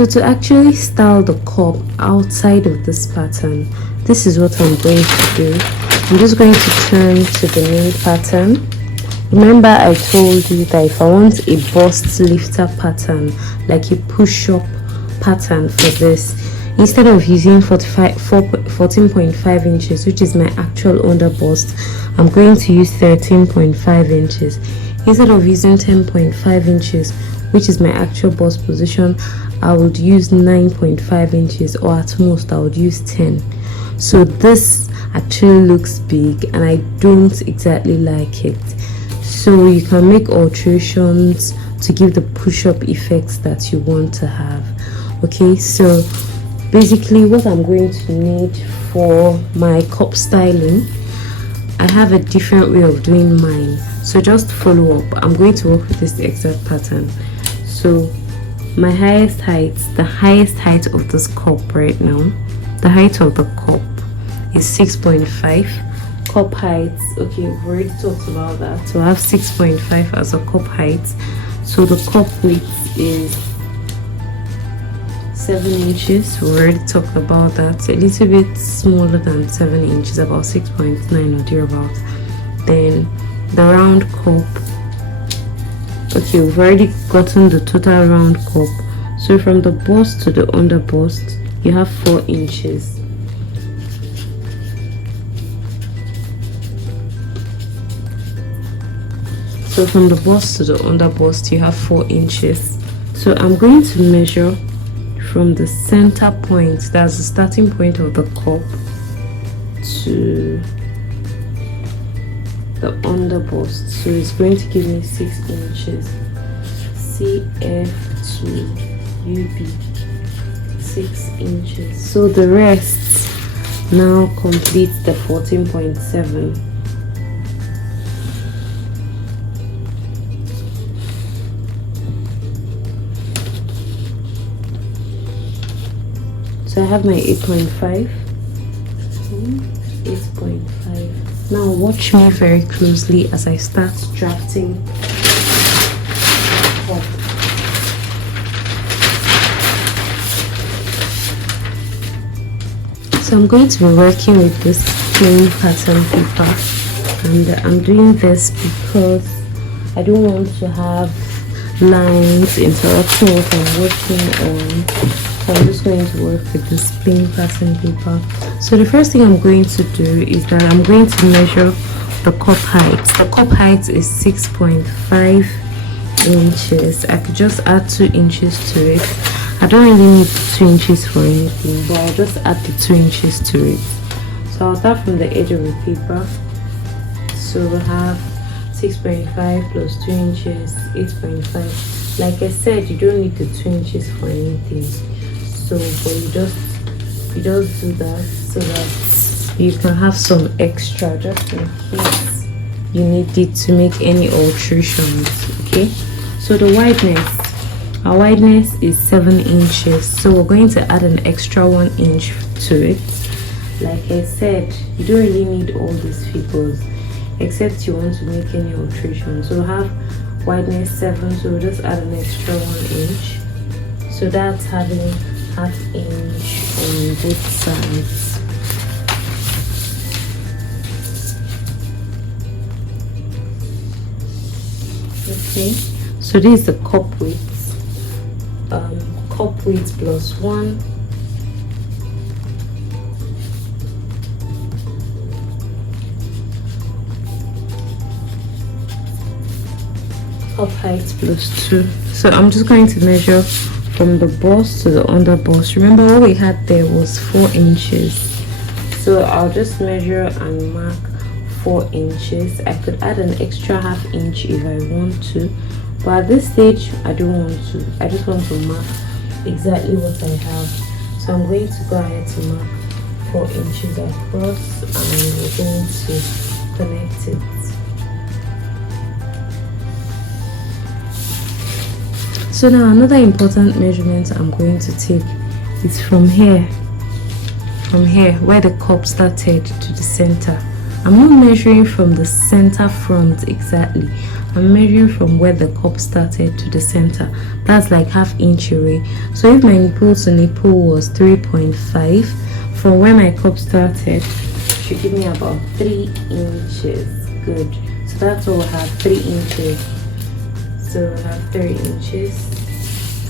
So to actually style the cup outside of this pattern, this is what I'm going to do. I'm just going to turn to the main pattern. Remember I told you that if I want a bust lifter pattern, like a push-up pattern for this, instead of using 14.5 inches, which is my actual under bust, I'm going to use 13.5 inches. Instead of using 10.5 inches, which is my actual bust position, I would use 9.5 inches, or at most I would use 10. So this actually looks big and I don't exactly like it. So you can make alterations to give the push-up effects that you want to have. Okay, so basically what I'm going to need for my cup styling, I have a different way of doing mine, so just follow up. I'm going to work with this exact pattern. So my highest height, the highest height of this cup right now, the height of the cup is 6.5. Cup height, okay, we've already talked about that. So I have 6.5 as a cup height. So the cup width is 7 inches. We already talked about that. A little bit smaller than 7 inches, about 6.9 or thereabout. Then the round cup, okay, we've already gotten the total round cup. So from the bust to the under bust, you have 4 inches. So from the bust to the under bust, you have 4 inches. So I'm going to measure from the center point, that's the starting point of the cup, to the under bust. So it's going to give me 6 inches. CF to UB, 6 inches. So the rest now completes the 14.7. So I have my 8.5. 8.5. Now watch me very closely as I start drafting up. So I'm going to be working with this plain pattern paper, and I'm doing this because I don't want to have lines interrupting what I'm working on. So I'm just going to work with this plain pattern paper. So the first thing I'm going to do is that I'm going to measure the cup height. The cup height is 6.5 inches. I could just add 2 inches to it. I don't really need 2 inches for anything, but I'll just add the 2 inches to it. So I'll start from the edge of the paper. So we'll have 6.5 plus 2 inches, 8.5. Like I said, you don't need the 2 inches for anything. So, but you just do that so that you can have some extra just in case you need it to make any alterations. Okay, so the wideness, our wideness is 7 inches, so we're going to add an extra 1 inch to it. Like I said, you don't really need all these figures except you want to make any alterations. So we'll have wideness 7, so we'll just add an extra 1 inch. So that's having ½ inch on both sides. Okay, so this is the cup width. Cup width plus 1. Cup height plus 2. So I'm just going to measure from the bust to the under bust. Remember what we had there was 4 inches. So I'll just measure and mark 4 inches. I could add an extra ½ inch if I want to, but at this stage I don't want to. I just want to mark exactly what I have. So I'm going to go ahead to mark 4 inches across, and we're going to connect it. So now another important measurement I'm going to take is from here where the cup started to the center. I'm not measuring from the center front exactly. I'm measuring from where the cup started to the center. That's like ½ inch away. So if my nipple to nipple was 3.5, from where my cup started should give me about 3 inches. Good. So that's all we have, 3 inches. So we have 3 inches.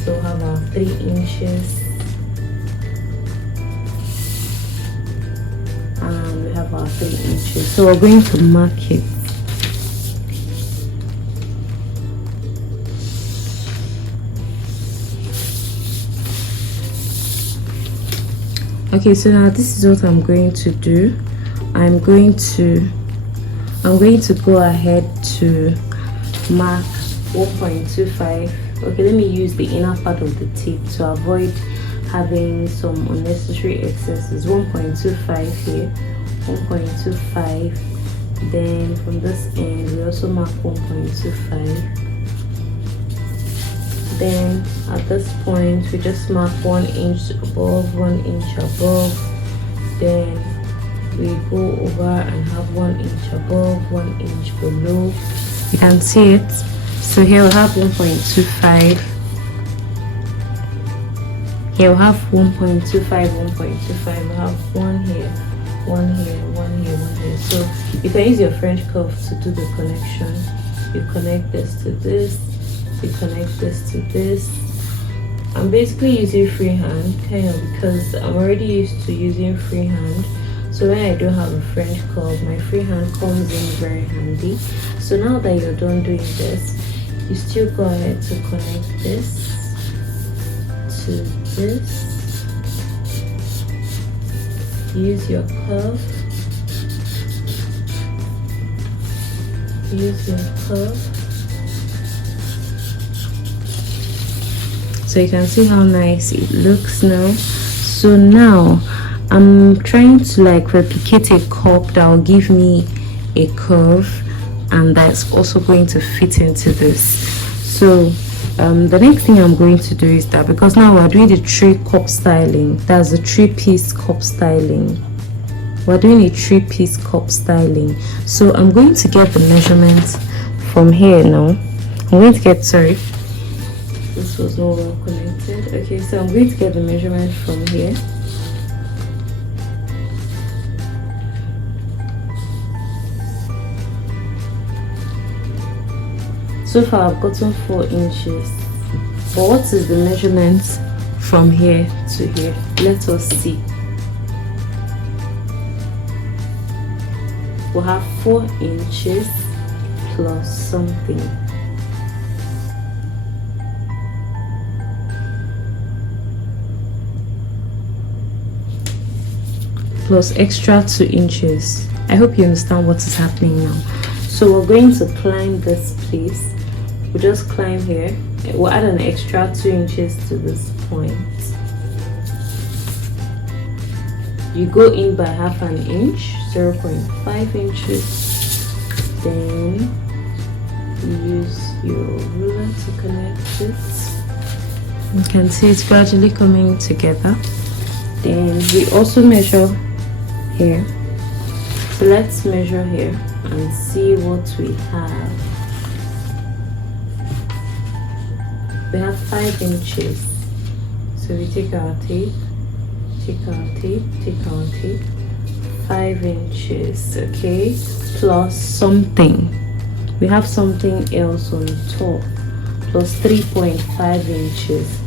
So we have our 3 inches. And we have our 3 inches. So we're going to mark it. Okay, so now this is what I'm going to do. I'm going to go ahead to mark 1.25. Okay, let me use the inner part of the tip to avoid having some unnecessary excesses. 1.25 here, 1.25. Then from this end we also mark 1.25. Then at this point we just mark 1 inch above, 1 inch above. Then we go over and have 1 inch above, 1 inch below. You can see it. So here we have 1.25. Here we have 1.25, 1.25. We have 1 here, 1 here, 1 here, 1 here. So you can use your French curve to do the connection. You connect this to this. You connect this to this. I'm basically using freehand kind of because I'm already used to using freehand. So when I don't have a French curve, my freehand comes in very handy. So now that you're done doing this, you still go ahead to connect this to this. Use your curve. Use your curve. So you can see how nice it looks now. So now I'm trying to like replicate a cup that will give me a curve and that's also going to fit into this. So the next thing I'm going to do is that, because now we're doing the 3 cup styling, that's the 3-piece cup styling. We're doing a 3-piece cup styling. So I'm going to get the measurements from here now. I'm going to get, sorry, this was not well connected. Okay, so I'm going to get the measurement from here. So far I've gotten 4 inches. But what is the measurement from here to here? Let us see. We'll have 4 inches plus something. Plus extra 2 inches. I hope you understand what is happening now. So we're going to climb this place. We'll just climb here. We'll add an extra 2 inches to this point. You go in by ½ an inch, 0.5 inches. Then you use your ruler to connect it. You can see it's gradually coming together. Then we also measure here. So let's measure here and see what we have. We have 5 inches. So we take our tape, take our tape, take our tape. 5 inches, okay, plus something. We have something else on top, plus 3.5 inches.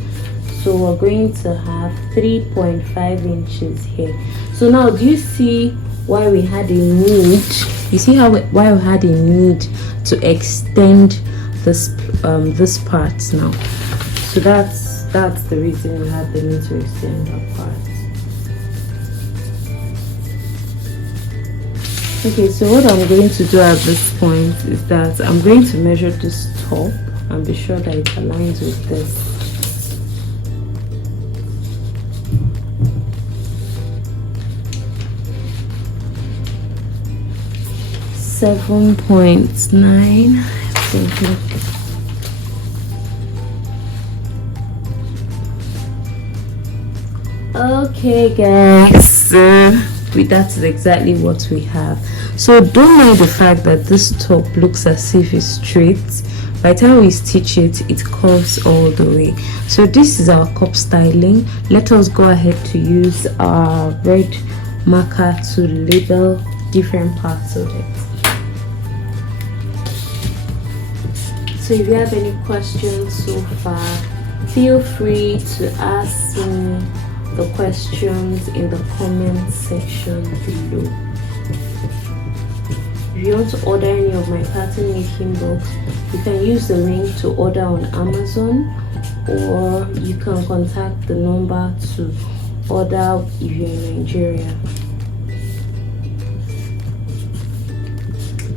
So we're going to have 3.5 inches here. So now do you see why we had a need? You see why we had a need to extend this this part now. So that's the reason we had the need to extend that part. Okay, so what I'm going to do at this point is that I'm going to measure this top and be sure that it aligns with this. .9, I think. Okay guys, that's exactly what we have. So don't mind the fact that this top looks as if it's straight. By the time we stitch it, it curves all the way. So this is our cup styling. Let us go ahead to use our red marker to label different parts of it. So if you have any questions so far, feel free to ask me the questions in the comment section below. If you want to order any of my pattern making books, you can use the link to order on Amazon, or you can contact the number to order if you're in Nigeria.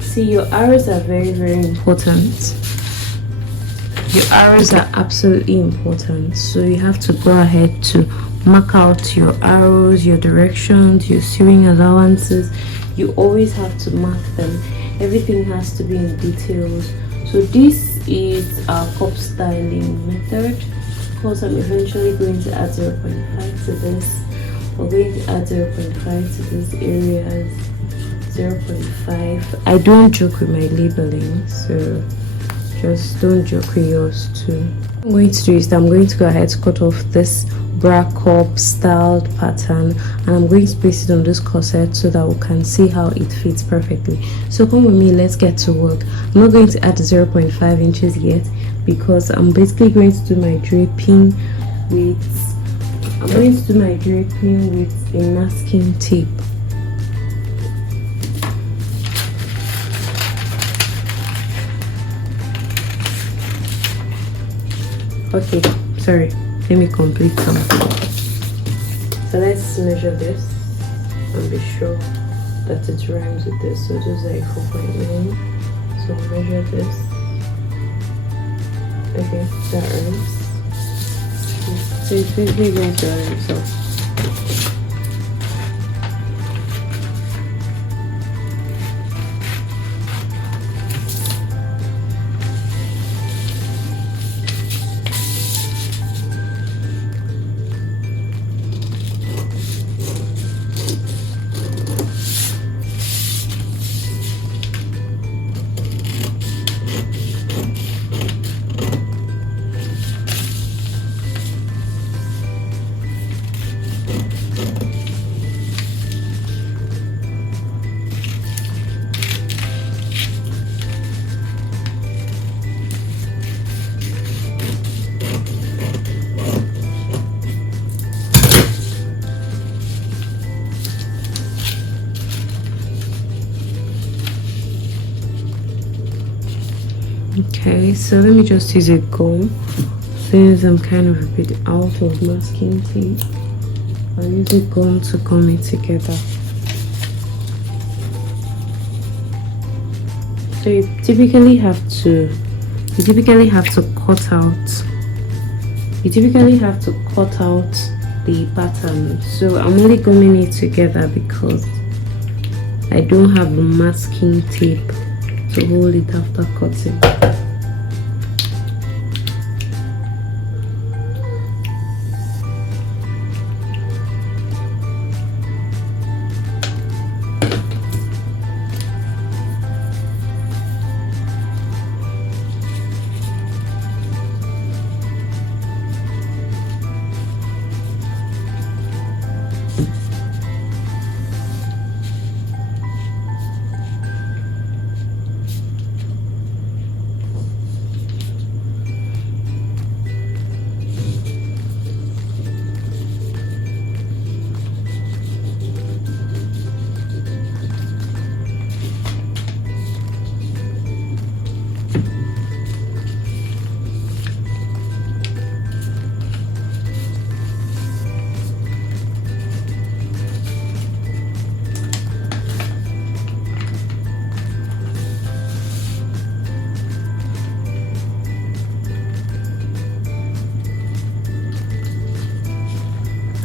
See, your arrows are very, very important. Your arrows are absolutely important, so you have to go ahead to mark out your arrows, your directions, your sewing allowances. You always have to mark them. Everything has to be in details. So this is our cup styling method. Of course, I'm eventually going to add 0.5 to this. We're going to add 0.5 to these areas. 0.5. I don't joke with my labeling, so just don't joke with yours too. What I'm going to do is that I'm going to go ahead to cut off this bra cup styled pattern, and I'm going to place it on this corset so that we can see how it fits perfectly. So come with me, let's get to work. I'm not going to add 0.5 inches yet because I'm basically going to do my draping with a masking tape. Okay, sorry, let me complete something. So let's measure this and be sure that it rhymes with this. So just like 4.9. So measure this. Okay, that rhymes. So it's basically going to rhyme itself. Okay, so let me just use a gum since I'm kind of a bit out of masking tape. I'll use a gum to gum it together. So you typically have to cut out the pattern. So I'm only gumming it together because I don't have a masking tape to hold it after cutting.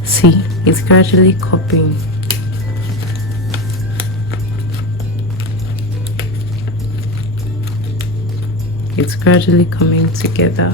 See, it's gradually copying. It's gradually coming together.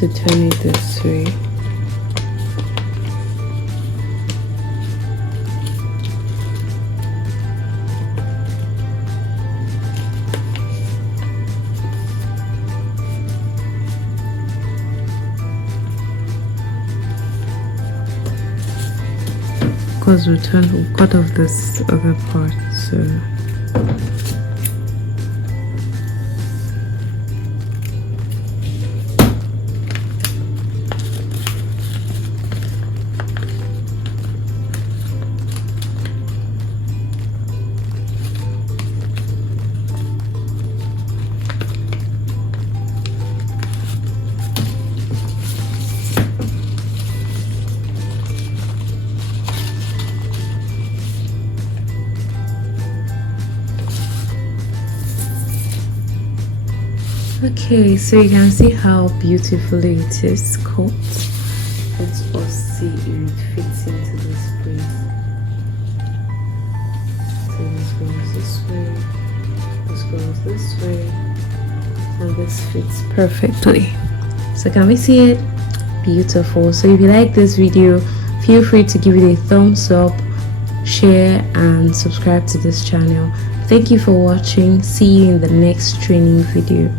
to turn it this way. Because we cut off this other part, so okay, so you can see how beautifully it is cut. Let's all see if it fits into this place. So this goes this way, this goes this way, and this fits perfectly. So can we see it? Beautiful. So if you like this video, feel free to give it a thumbs up, share, and subscribe to this channel. Thank you for watching. See you in the next training video.